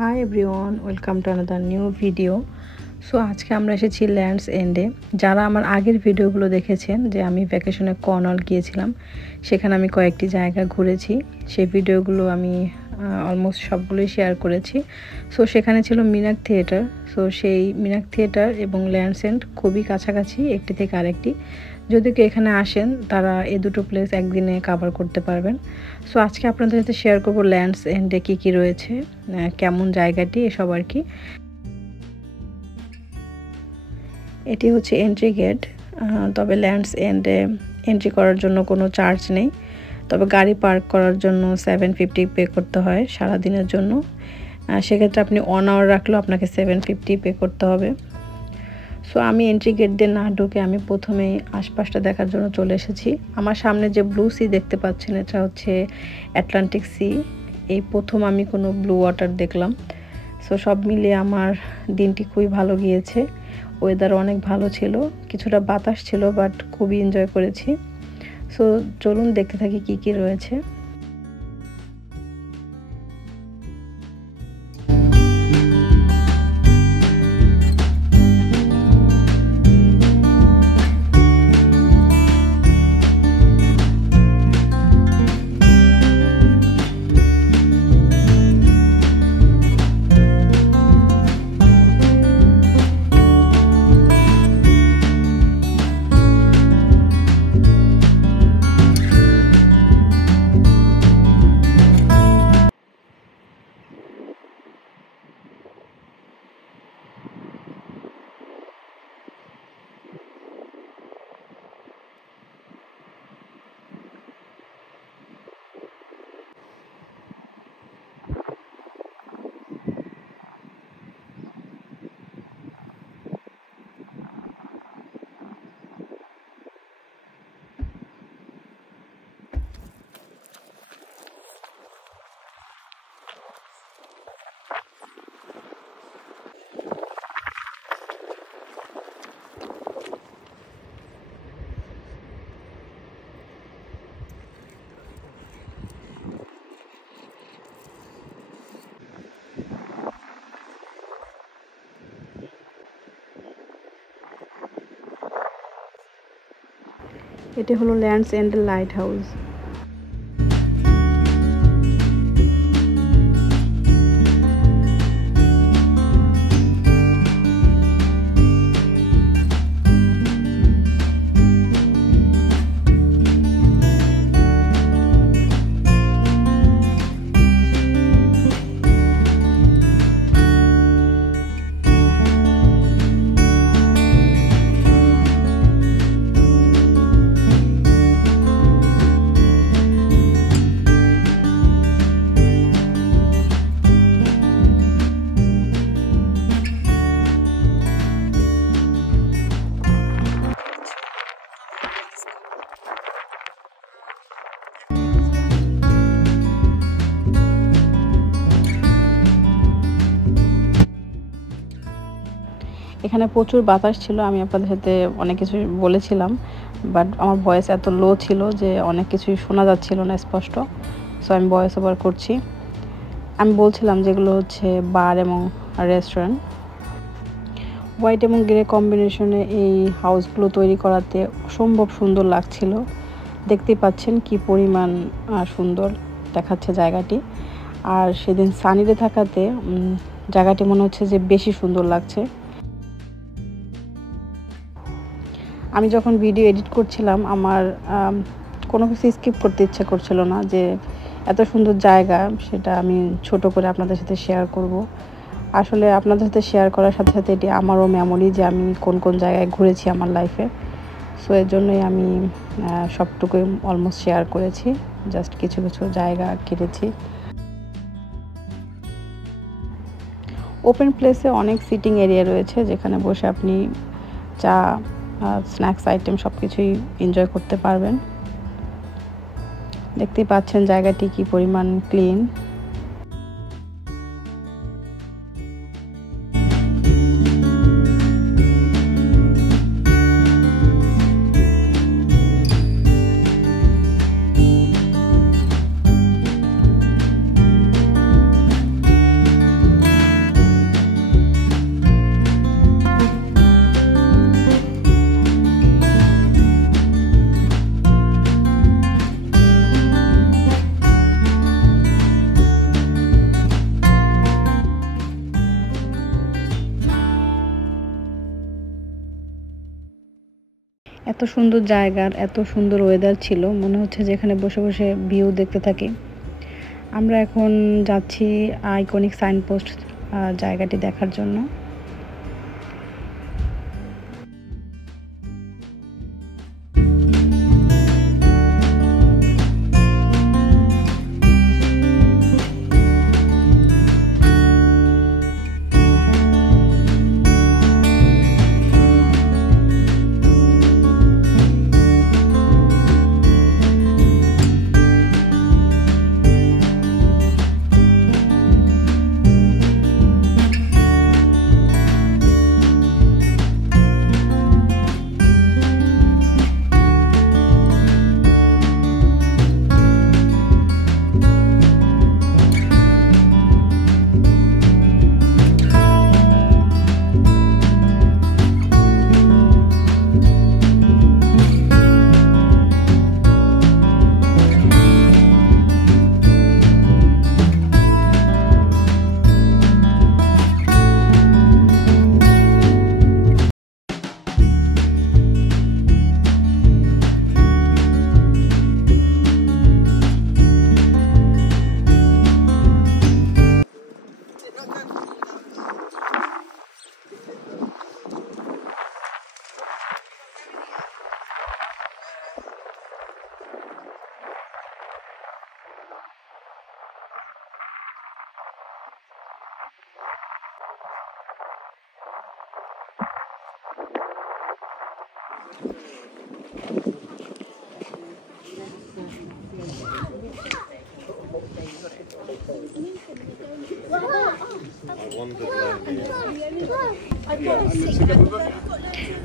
Hi everyone, welcome to another new video. So আজকে আমরা এসেছি ল্যান্ডস এন্ডে। যারা আমার আগের ভিডিওগুলো দেখেছেন যে আমি ভ্যাকেশনে কর্নওয়াল গিয়েছিলাম, সেখানে আমি কয়েকটি জায়গা ঘুরেছি, সেই ভিডিওগুলো আমি অলমোস্ট সবগুলোই শেয়ার করেছি। সো সেখানে ছিল মিনাক থিয়েটার। সো সেই মিনাক থিয়েটার এবং ল্যান্ডস এন্ড খুবই কাছাকাছি একটি থেকে আরেকটি। যদি কেউ এখানে আসেন তারা এই দুটো প্লেস একদিনে কভার করতে পারবেন। সো আজকে আপনাদের সাথে শেয়ার করব ল্যান্ডস এন্ডে কী কী রয়েছে, কেমন জায়গাটি, এসব আর কি। এটি হচ্ছে এন্ট্রি গেট। তবে ল্যান্ডস এন্ডে এন্ট্রি করার জন্য কোনো চার্জ নেই, তবে গাড়ি পার্ক করার জন্য 750 পে করতে হয় সারাদিনের জন্য। সেক্ষেত্রে আপনি 1 আওয়ার রাখলেও আপনাকে 750 পে করতে হবে। সো আমি এন্ট্রি গেট দিয়ে না ঢুকে আমি প্রথমেই আশপাশটা দেখার জন্য চলে এসেছি। আমার সামনে যে ব্লু সি দেখতে পাচ্ছেন, এটা হচ্ছে অ্যাটলান্টিক সি। এই প্রথম আমি কোনো ব্লু ওয়াটার দেখলাম। সো সব মিলিয়ে আমার দিনটি খুবই ভালো গিয়েছে। ওয়েদার অনেক ভালো ছিল, কিছুটা বাতাস ছিল, বাট খুবই এনজয় করেছি। সো চলুন দেখতে থাকি কি কি রয়েছে। এটি হলো ল্যান্ডস এন্ড লাইট হাউস। এখানে প্রচুর বাতাস ছিল। আমি আপনাদের সাথে অনেক কিছু বলেছিলাম, বাট আমার ভয়েস এত লো ছিল যে অনেক কিছুই শোনা যাচ্ছিল না স্পষ্ট। সো আমি ভয়েস ওভার করছি। আমি বলছিলাম যেগুলো হচ্ছে বার এবং রেস্টুরেন্ট। হোয়াইট এবং গ্রে কম্বিনেশনে এই হাউসগুলো তৈরি করাতে অসম্ভব সুন্দর লাগছিল। দেখতেই পাচ্ছেন কি পরিমাণ সুন্দর দেখাচ্ছে জায়গাটি। আর সেদিন সানিডে থাকাতে জায়গাটি মনে হচ্ছে যে বেশি সুন্দর লাগছে। আমি যখন ভিডিও এডিট করছিলাম আমার কোনো কিছু স্কিপ করতে ইচ্ছে করছিল না, যে এত সুন্দর জায়গা সেটা আমি ছোট করে আপনাদের সাথে শেয়ার করব। আসলে আপনাদের সাথে শেয়ার করার সাথে সাথে এটি আমারও মেমোরি, যে আমি কোন কোন জায়গায় ঘুরেছি আমার লাইফে। সো এর জন্যই আমি সবটুকুই অলমোস্ট শেয়ার করেছি, জাস্ট কিছু কিছু জায়গা কেটেছি। ওপেন প্লেসে অনেক সিটিং এরিয়া রয়েছে, যেখানে বসে আপনি চা, স্ন্যাক্স আইটেম সব কিছুই এনজয় করতে পারবেন। দেখতেই পাচ্ছেন জায়গাটি কি পরিমাণ ক্লিন। এত সুন্দর জায়গার এত সুন্দর ওয়েদার ছিল, মনে হচ্ছে যে এখানে বসে বসে ভিউ দেখতে থাকি। আমরা এখন যাচ্ছি আইকনিক সাইনপোস্ট জায়গাটি দেখার জন্য।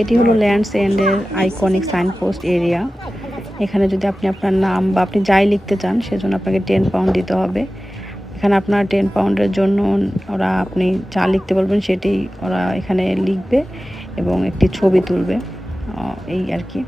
এটি হলো ল্যান্ডস এন্ডের আইকনিক সাইনপোস্ট এরিয়া। এখানে যদি আপনি আপনার নাম বা আপনি যাই লিখতে চান সেজন্য আপনাকে 10 পাউন্ড দিতে হবে। এখানে আপনার 10 পাউন্ডের জন্য ওরা আপনি যা লিখতে বলবেন সেটি ওরা এখানে লিখবে এবং একটি ছবি তুলবে, এই আর কি।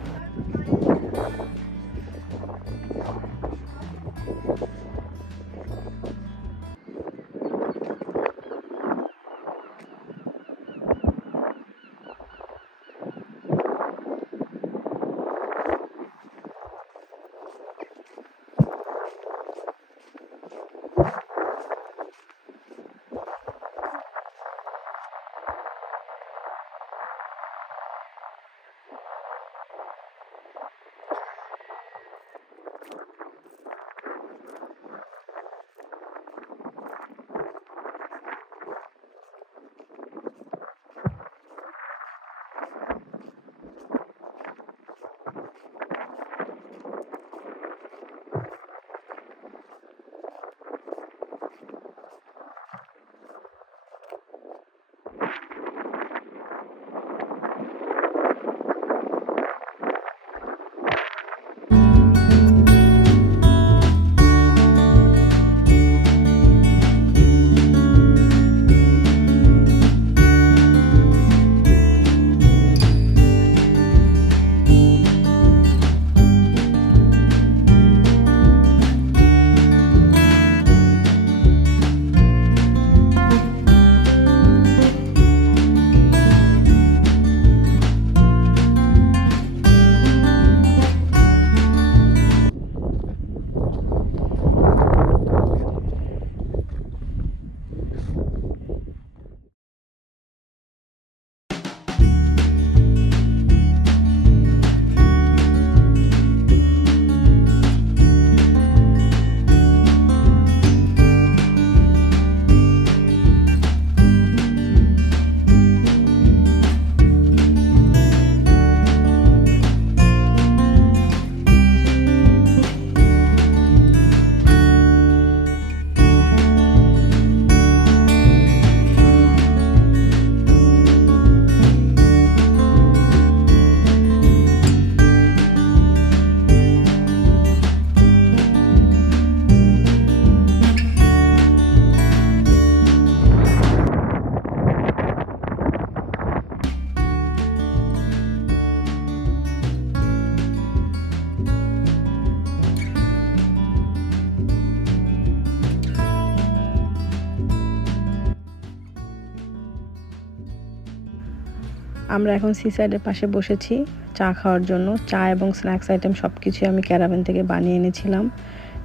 আমরা এখন সি সাইডের পাশে বসেছি চা খাওয়ার জন্য। চা এবং স্ন্যাক্স আইটেম সব কিছুই আমি ক্যারাভেন থেকে বানিয়ে এনেছিলাম,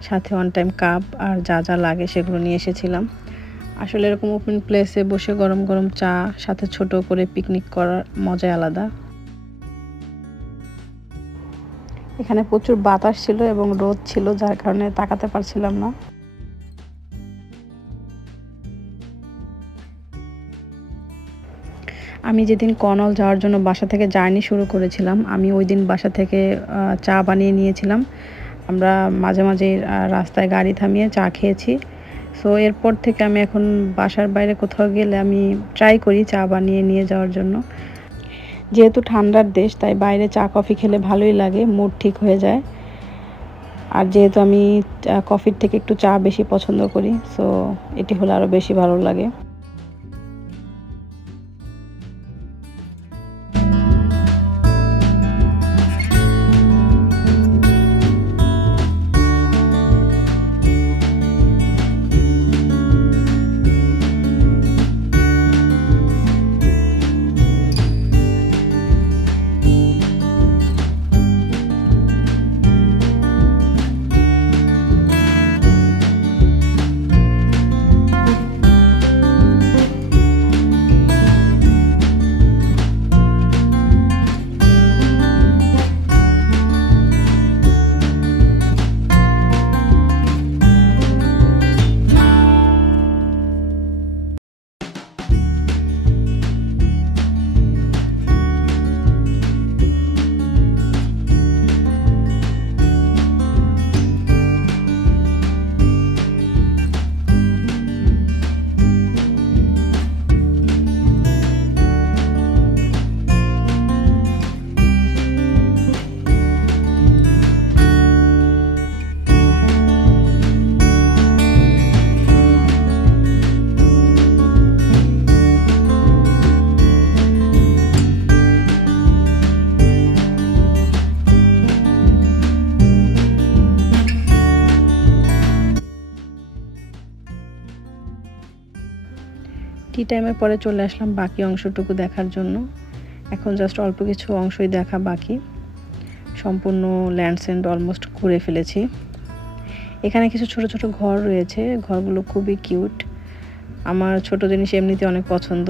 সাথে ওয়ান টাইম কাপ আর যা যা লাগে সেগুলো নিয়ে এসেছিলাম। আসলে এরকম ওপেন প্লেসে বসে গরম গরম চা সাথে ছোট করে পিকনিক করার মজাই আলাদা। এখানে প্রচুর বাতাস ছিল এবং রোদ ছিল, যার কারণে তাকাতে পারছিলাম না। আমি যেদিন কর্নওয়াল যাওয়ার জন্য বাসা থেকে জার্নি শুরু করেছিলাম, আমি ওই দিন বাসা থেকে চা বানিয়ে নিয়েছিলাম। আমরা মাঝে মাঝে রাস্তায় গাড়ি থামিয়ে চা খেয়েছি। সো এরপর থেকে আমি এখন বাসার বাইরে কোথাও গেলে আমি ট্রাই করি চা বানিয়ে নিয়ে যাওয়ার জন্য। যেহেতু ঠান্ডার দেশ, তাই বাইরে চা কফি খেলে ভালোই লাগে, মুড ঠিক হয়ে যায়। আর যেহেতু আমি কফির থেকে একটু চা বেশি পছন্দ করি, সো এটি হলে আরও বেশি ভালো লাগে। টি টাইমের পরে চলে আসলাম বাকি অংশটুকু দেখার জন্য। এখন জাস্ট অল্প কিছু অংশই দেখা বাকি, সম্পূর্ণ ল্যান্ডস্কেপ অলমোস্ট ঘুরে ফেলেছি। এখানে কিছু ছোট ছোট ঘর রয়েছে, ঘরগুলো খুবই কিউট। আমার ছোট জিনিস এমনিতে অনেক পছন্দ।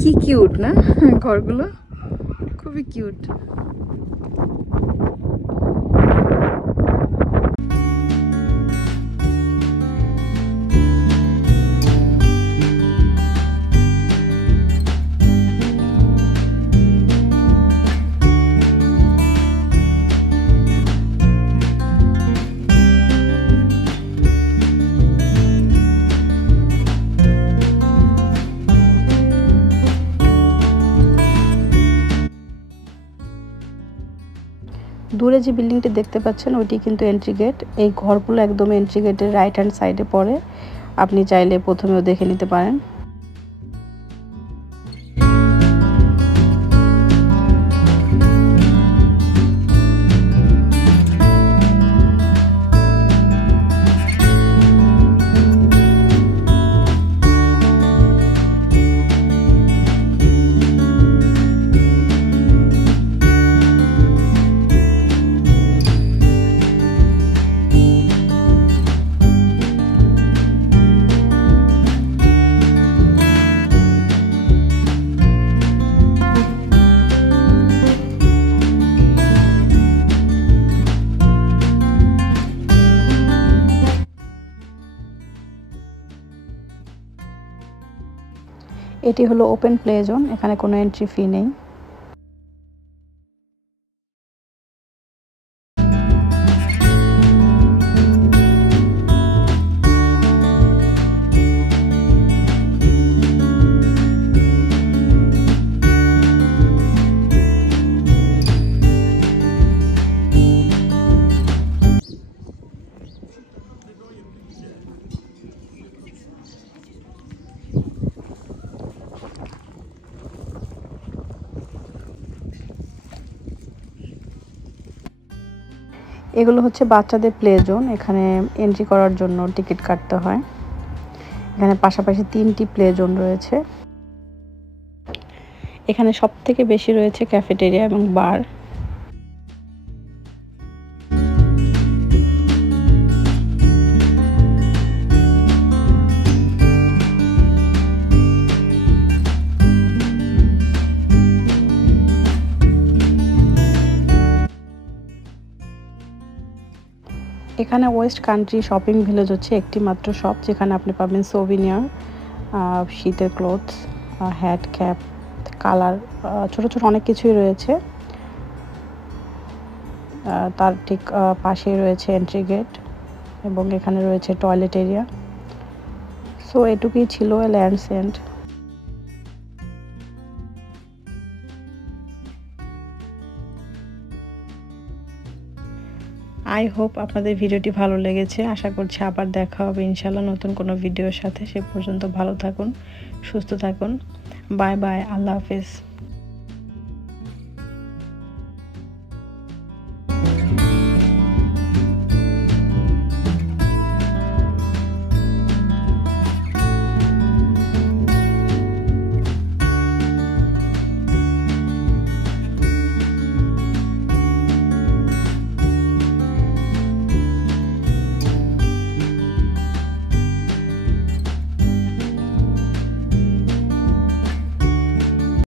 কি কিউট না ঘরগুলো, খুবই কিউট। দূরে যে বিল্ডিংটি দেখতে পাচ্ছেন ওইটি কিন্তু এন্ট্রি গেট। এই ঘরগুলো একদম এন্ট্রি গেটের রাইট হ্যান্ড সাইডে পড়ে, আপনি চাইলে প্রথমেও দেখে নিতে পারেন। এটি হলো ওপেন প্লে জোন, এখানে কোনো এন্ট্রি ফি নেই। এগুলো হচ্ছে বাচ্চাদের প্লে জোন, এখানে এন্ট্রি করার জন্য টিকিট কাটতে হয়। এখানে পাশাপাশি 3টি প্লে জোন রয়েছে। এখানে সবথেকে বেশি রয়েছে ক্যাফেটেরিয়া এবং বার। এখানে ওয়েস্ট কান্ট্রি শপিং ভিলেজ হচ্ছে একটি মাত্র শপ, যেখানে আপনি পাবেন সোভিনিয়ার, শীতের ক্লোথস, হ্যাট, ক্যাপ, কালার, ছোট ছোট অনেক কিছুই রয়েছে। তার ঠিক পাশেই রয়েছে এন্ট্রি গেট এবং এখানে রয়েছে টয়লেট এরিয়া। সো এটুকুই ছিল ল্যান্ডস এন্ড। আই হোপ আপনাদের ভিডিওটি ভালো লেগেছে। আশা করছি আবার দেখা হবে ইনশাল্লাহ নতুন কোনো ভিডিওর সাথে। সে পর্যন্ত ভালো থাকুন, সুস্থ থাকুন। বাই বাই, আল্লাহ হাফেজ।